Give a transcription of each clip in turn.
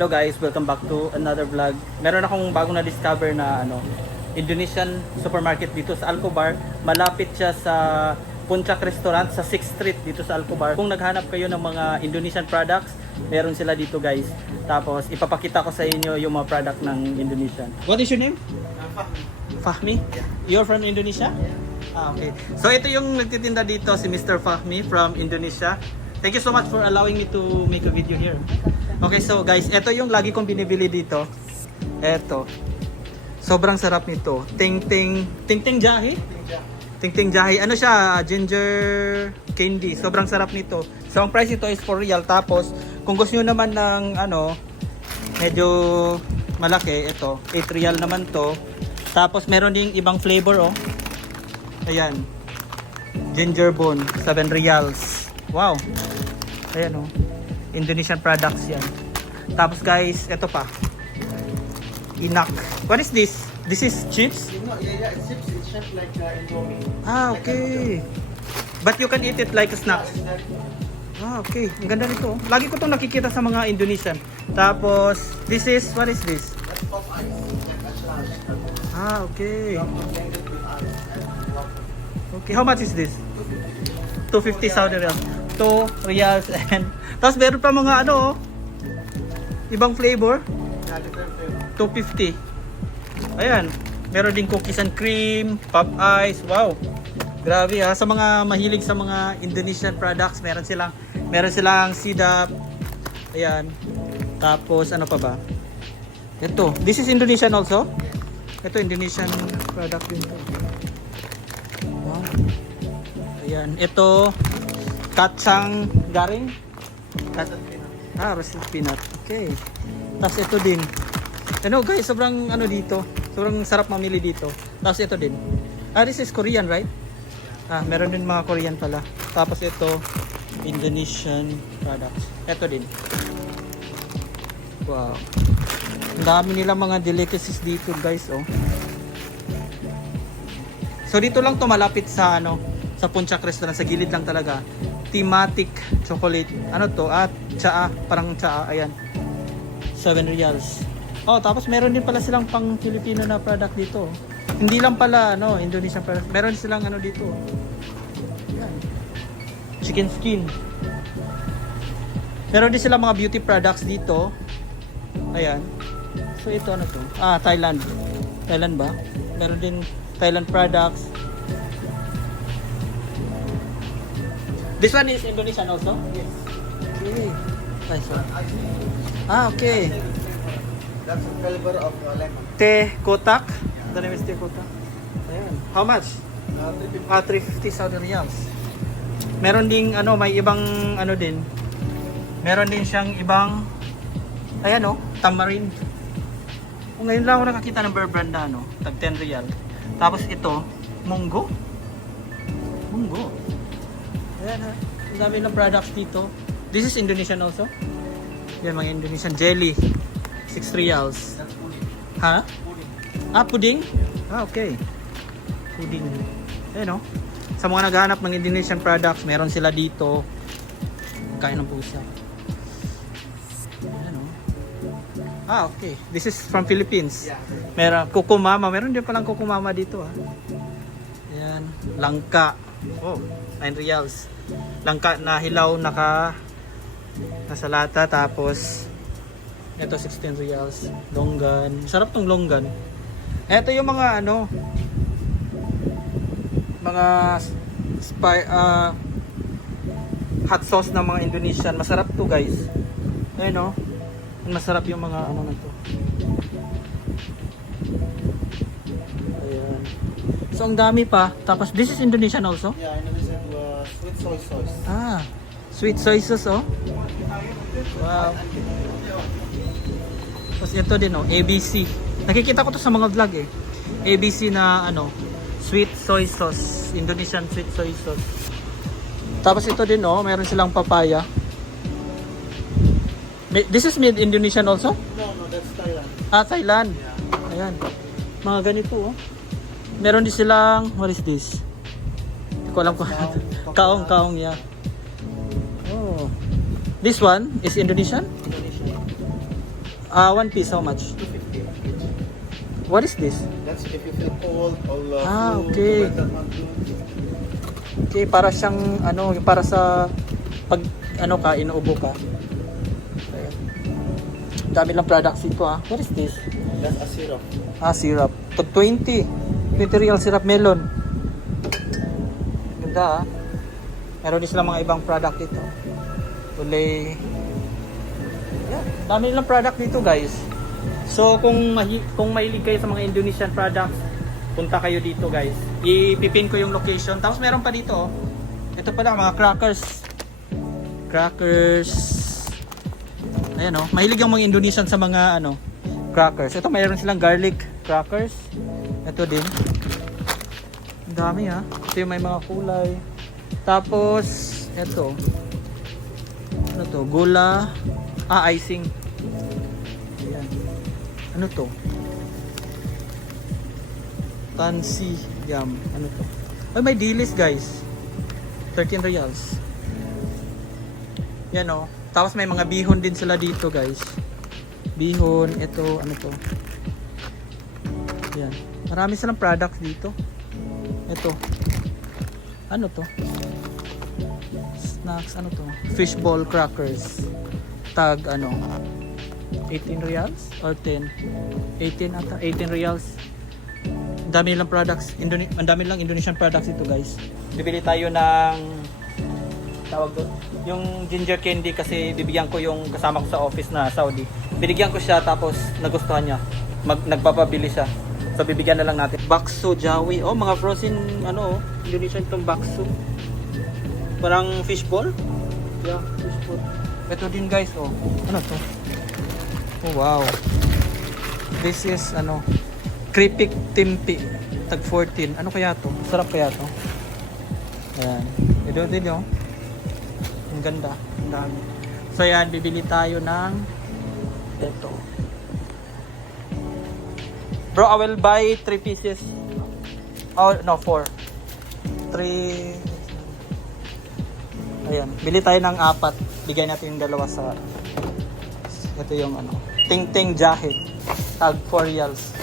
Hello guys, welcome back to another vlog. Meron akong bagong na-discover na Indonesian supermarket dito sa Alcobar. Malapit siya sa Puncak Restaurant sa 6th Street dito sa Alcobar. Kung naghanap kayo ng mga Indonesian products, meron sila dito guys. Tapos ipapakita ko sa inyo yung mga product ng Indonesian. What is your name? Fahmi? You're from Indonesia? Ah, okay. So ito yung nagtitinda dito, si Mr. Fahmi from Indonesia. Thank you so much for allowing me to make a video here. Okay, so guys, ito yung lagi kong binibili dito. Ito. Sobrang sarap nito. Ting ting jahe? Ting ting jahe. Ano siya? Ginger candy. Sobrang sarap nito. So ang price ito is 4 real. Tapos kung gusto niyo naman ng medyo malaki, ito 8 real naman to. Tapos meron ding ibang flavor Ayan. Ginger bone, 7 reals. Wow. Ayan Indonesian products yan. Tapos guys, ito pa. Inak. What is this? This is chips? Yeah, it's chips. It's shaped like Indomie. Ah, okay. But you can eat it like a snack. Ah, okay. Ang ganda nito. Lagi ko itong nakikita sa mga Indonesian. Tapos, this is, what is this? That's pop ice. Like a slash. Ah, okay. Blended with ice and water. Okay, how much is this? 250 Saudi Riyal. 2 reals and tapos meron pa mga ibang flavor. Yeah, different flavor. 250. Ayan, meron din cookies and cream, pop ice. Wow. Grabe sa mga mahilig sa mga Indonesian products, meron silang sidap. Ayan. Tapos ano pa ba? Ito, this is Indonesian also? Ito Indonesian product din to. Wow. Ayan, ito kacang garing. Roasted peanut. Okay. Tapos ito din. Guys, sobrang dito. Sobrang sarap mamili dito. Tapos ito din. This is Korean, right? Meron din mga Korean pala. Tapos ito Indonesian products. Ito din. Wow. Ang dami nila mga delicacies dito, guys, So dito lang to malapit sa sa Puncak Restaurant, sa gilid lang talaga. Thematic chocolate. Tsaa, parang tsaa, ayan. 7 reals. Tapos meron din pala silang pang Filipino na product dito. Hindi lang pala Indonesian product. Meron silang dito. Ayan. Chicken skin. Meron din silang mga beauty products dito. Ayan. So ito to? Thailand. Thailand ba? Meron din Thailand products. This one is Indonesian also? Yes. Okay. Nice one. Okay. That's the flavor of lemon. Teh kotak. The name is teh kotak. Ayan. How much? 350 Saudi Riyals. Meron ding may ibang din. Meron din siyang ibang tamarind. Ngayon lang ako nakakita ng Bear Brand na tag 10 real. Tapos ito, munggo. Munggo. Ayan ang dami ng products dito. This is Indonesian also. Yan, mga Indonesian jelly. 6 reals. That's pudding. Ha? Pudding. Pudding? Okay. Pudding. Ayan sa mga naghahanap ng Indonesian products, meron sila dito. Kain ng pusa. Ayan okay. This is from Philippines. Yeah. Meron kukumama. Meron din palang kukumama dito Ayan. Langka. 9 reals. Langka na hilaw nasa lata. Tapos ito 16 reals. Longgan. Sarap tong longgan. Ito yung mga mga hot sauce ng mga Indonesian. Masarap to guys. Ayun masarap yung mga na to. Ayan. So ang dami pa. Tapos this is Indonesian also? Yeah, Indonesian sweet soy sauce. Sweet soy sauce Wow. Tapos ito din ABC. Nakikita ko to sa mga vlog ABC na sweet soy sauce. Indonesian sweet soy sauce. Tapos ito din meron silang papaya. This is made Indonesian also? No, that's Thailand. Thailand. Yeah. Ayan. Mga ganito Meron din silang, what is this? Hindi ko alam kung kaong, yeah. This one is Indonesian? Indonesian. One piece, how much? 250. What is this? That's if you feel cold or flu, Okay. to let that one do. Okay, para siyang ano, yung para sa pag ano ka, inuubo ka. Ayan. Dami lang products dito ah. What is this? That's a syrup. Syrup. To 20. 20 real syrup melon. Ganda ah. Meron din sila mga ibang product dito. Uli. Yeah, dami nilang product dito guys. So kung mahilig kayo sa mga Indonesian products, punta kayo dito guys. Ipipin ko yung location. Tapos meron pa dito oh. Ito pala mga crackers. Crackers. Ayan oh. Mahilig yung mga Indonesian sa mga ano, crackers. Ito mayroon silang garlic crackers. Ito din. Ang dami ha. Ito yung may mga kulay. Tapos ito. Ano to? Gula. Icing. Ayan. Ano to? Tansi Yum. Ano to? Ay, may dilis guys. 13 reals. Yan o. Tapos may mga bihon din sila dito guys. Bihon. Ito. Ano to? Yan. Marami silang products dito. Ito. Ano to? Snacks. Ano to? Fishball crackers. Tag ano? 18 reals? Or 10? 18 ata. 18 reals. Ang dami lang products. Ang dami lang Indonesian products ito guys. Bibili tayo ng tawag doon. Yung ginger candy kasi bibigyan ko yung kasama ko sa office na Saudi. Binigyan ko siya tapos nagustuhan niya. Nagpapabili siya. So bibigyan na lang natin. Bakso Jawi. Oh, mga frozen ano, Indonesian itong bakso. Parang fishball? Yeah, fishball. Ito din guys, oh. Ano to? Oh, wow. This is ano, Kripik Timpi. Tag 14. Ano kaya to? Sarap kaya to? Ayan. Ito din, oh. Ang ganda. Ang dami. So, ayan. Bibili tayo ng ito. Bro, I will buy 3 pieces. Oh, no, 4. 3. Ayan. Bili tayo ng 4. Bigay natin yung dalawa sa ito yung ano. Ting Ting Jahit. Tag 4 reals.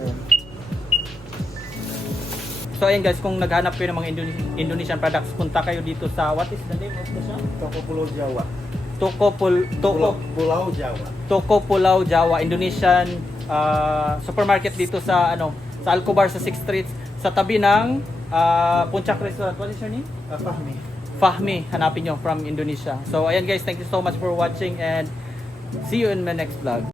Ayan. So ayan guys, kung naghanap kayo ng mga Indonesian products, punta kayo dito sa, what is the name of the shop? Toko Pulau Jawa. Pulau Jawa. Toko Pulau Jawa, Indonesian supermarket dito sa ano, sa Alcobar sa 6th Street, sa tabi ng Puncak Restaurant. What is your name? Fahmi. Fahmi, hanapin nyo from Indonesia. So ayan guys, thank you so much for watching and see you in my next vlog.